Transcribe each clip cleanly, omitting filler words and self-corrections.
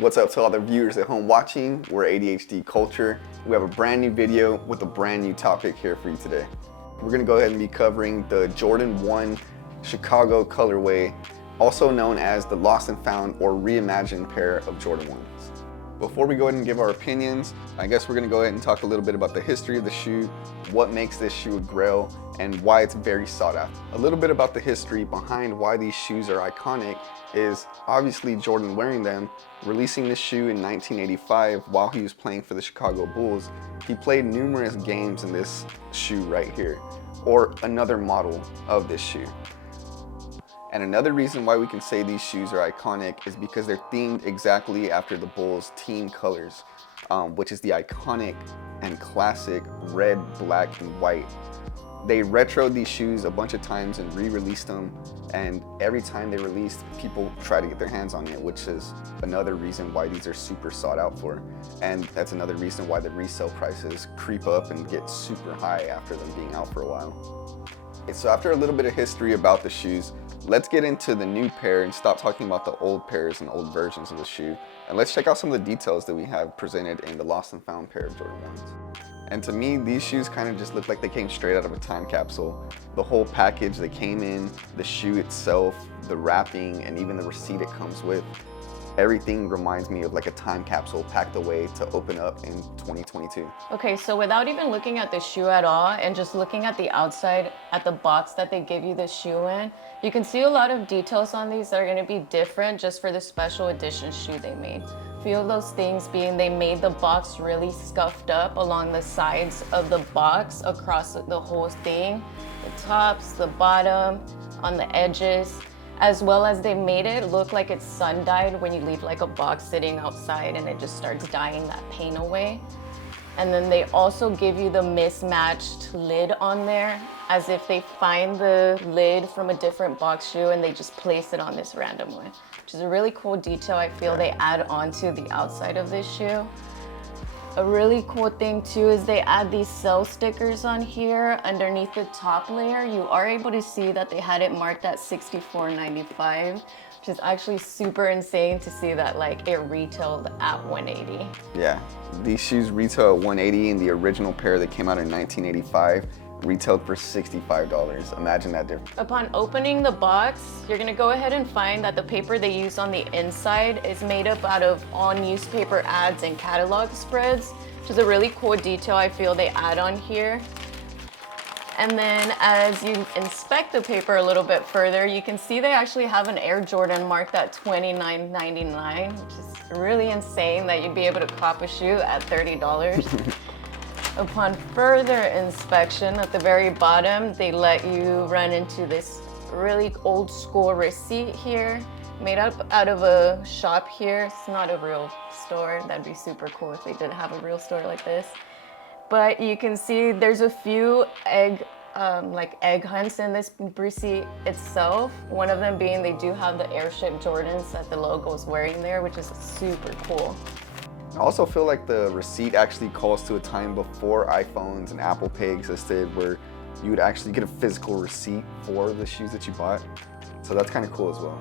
What's up to all the viewers at home watching? We're ADHD Culture. We have a brand new video with a brand new topic here for you today. We're gonna go ahead and be covering the Jordan 1 Chicago colorway, also known as the lost and found or reimagined pair of Jordan 1s. Before we go ahead and give our opinions, I guess we're gonna go ahead and talk a little bit about the history of the shoe, what makes this shoe a grail, and why it's very sought after. A little bit about the history behind why these shoes are iconic is obviously Jordan wearing them, releasing this shoe in 1985 while he was playing for the Chicago Bulls. He played numerous games in this shoe right here, or another model of this shoe. And another reason why we can say these shoes are iconic is because they're themed exactly after the Bulls' team colors, which is the iconic and classic red, black, and white. They retroed these shoes a bunch of times and re-released them, and every time they released, people try to get their hands on it, which is another reason why these are super sought out for. And that's another reason why the resale prices creep up and get super high after them being out for a while. So after a little bit of history about the shoes, let's get into the new pair and stop talking about the old pairs and old versions of the shoe. And let's check out some of the details that we have presented in the lost and found pair of Jordan 1s. And to me, these shoes kind of just look like they came straight out of a time capsule. The whole package they came in, the shoe itself, the wrapping, and even the receipt it comes with, everything reminds me of like a time capsule packed away to open up in 2022. Okay, so without even looking at the shoe at all and just looking at the outside, at the box that they give you the shoe in, you can see a lot of details on these that are gonna be different just for the special edition shoe they made. A few of those things being they made the box really scuffed up along the sides of the box across the whole thing, the tops, the bottom, on the edges, as well as they made it look like it's sun dyed when you leave like a box sitting outside and it just starts dyeing that paint away. And then they also give you the mismatched lid on there, as if they find the lid from a different box shoe and they just place it on this random one, which is a really cool detail I feel they add onto the outside of this shoe. A really cool thing too is they add these sell stickers on here underneath the top layer. You are able to see that they had it marked at $64.95, which is actually super insane to see that like it retailed at $180. Yeah, these shoes retail at $180, and the original pair that came out in 1985 retailed for $65. Imagine that difference. Upon opening the box, you're gonna go ahead and find that the paper they use on the inside is made up out of all newspaper ads and catalog spreads, which is a really cool detail I feel they add on here. And then as you inspect the paper a little bit further, you can see they actually have an Air Jordan marked at $29.99, which is really insane that you'd be able to cop a shoe at $30. Upon further inspection, at the very bottom, they let you run into this really old school receipt here, made up out of a shop here. It's not a real store. That'd be super cool if they did have a real store like this. But you can see there's a few egg hunts in this receipt itself. One of them being they do have the Airship Jordans that the logo is wearing there, which is super cool. I also feel like the receipt actually calls to a time before iPhones and Apple Pay existed, where you would actually get a physical receipt for the shoes that you bought. So that's kind of cool as well.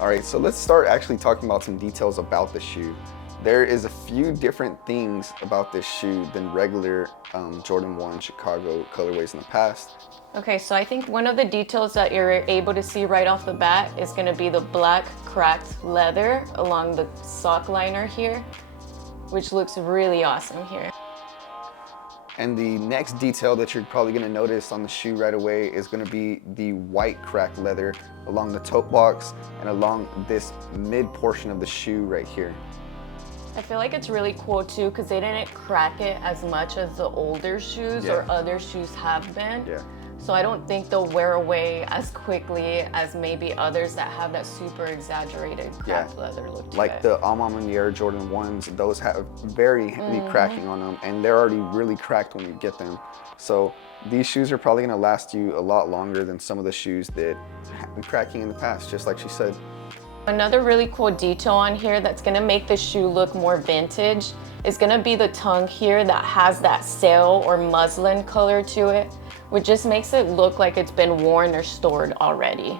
All right, so let's start actually talking about some details about the shoe. There is a few different things about this shoe than regular Jordan 1 Chicago colorways in the past. Okay, so I think one of the details that you're able to see right off the bat is gonna be the black cracked leather along the sock liner here, which looks really awesome here. And the next detail that you're probably gonna notice on the shoe right away is gonna be the white cracked leather along the toe box and along this mid portion of the shoe right here. I feel like it's really cool too because they didn't crack it as much as the older shoes or other shoes have been. Yeah. So I don't think they'll wear away as quickly as maybe others that have that super exaggerated cracked leather look to like it. the Air Jordan 1s, those have very heavy cracking on them, and they're already really cracked when you get them. So these shoes are probably gonna last you a lot longer than some of the shoes that have been cracking in the past, just like she said. Another really cool detail on here that's gonna make the shoe look more vintage is gonna be the tongue here that has that sail or muslin color to it, which just makes it look like it's been worn or stored already.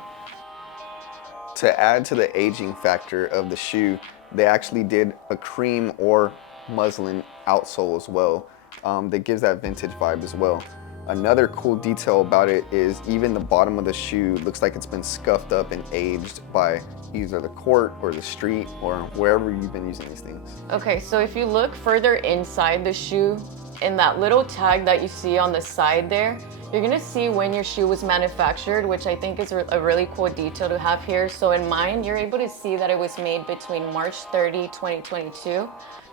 To add to the aging factor of the shoe, they actually did a cream or muslin outsole as well. That gives that vintage vibe as well. Another cool detail about it is even the bottom of the shoe looks like it's been scuffed up and aged by either the court or the street or wherever you've been using these things. Okay, so if you look further inside the shoe, in that little tag that you see on the side there, you're gonna see when your shoe was manufactured, which I think is a really cool detail to have here. So in mine, you're able to see that it was made between March 30, 2022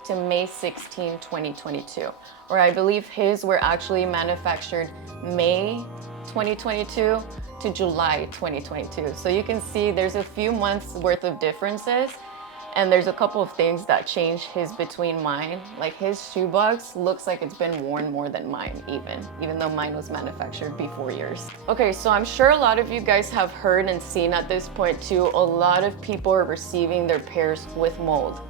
to May 16, 2022. Or I believe his were actually manufactured May 2022 to July 2022. So you can see there's a few months worth of differences. And there's a couple of things that changed his between mine. Like his shoebox looks like it's been worn more than mine even though mine was manufactured before yours. Okay, so I'm sure a lot of you guys have heard and seen at this point too, a lot of people are receiving their pairs with mold.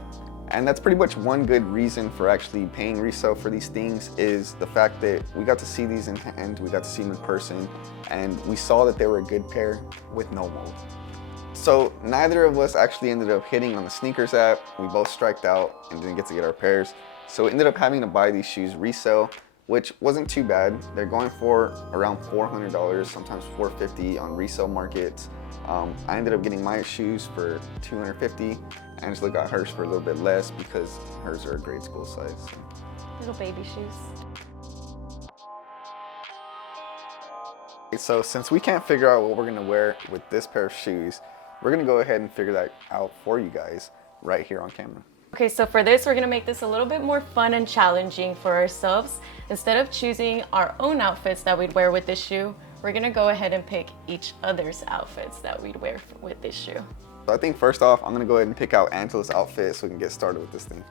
And that's pretty much one good reason for actually paying resale for these things is the fact that we got to see these in hand, we got to see them in person, and we saw that they were a good pair with no mold. So neither of us actually ended up hitting on the sneakers app. We both striked out and didn't get to get our pairs. So we ended up having to buy these shoes resale, which wasn't too bad. They're going for around $400, sometimes $450 on resale markets. I ended up getting my shoes for $250. Angela got hers for a little bit less because hers are a grade school size. So. Little baby shoes. So since we can't figure out what we're gonna wear with this pair of shoes, we're gonna go ahead and figure that out for you guys right here on camera. Okay, so for this, we're gonna make this a little bit more fun and challenging for ourselves. Instead of choosing our own outfits that we'd wear with this shoe, we're gonna go ahead and pick each other's outfits that we'd wear with this shoe. So I think first off, I'm gonna go ahead and pick out Angela's outfit so we can get started with this thing.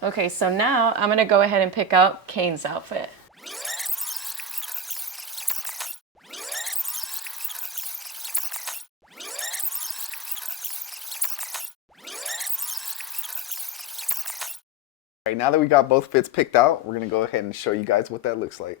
Okay, so now I'm gonna go ahead and pick out Kane's outfit. All right, now that we got both fits picked out, we're gonna go ahead and show you guys what that looks like.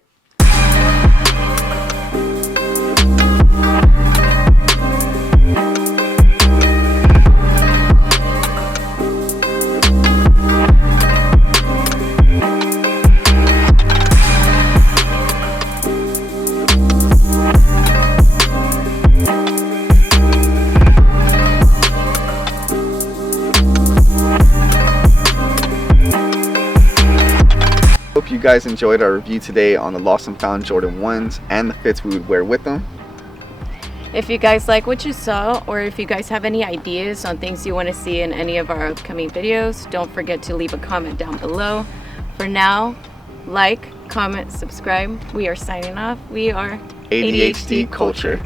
Hope you guys enjoyed our review today on the lost and found Jordan 1s and the fits we would wear with them. If you guys like what you saw, or if you guys have any ideas on things you want to see in any of our upcoming videos, don't forget to leave a comment down below. For now, like, comment, subscribe. We are signing off. We are ADHD Culture.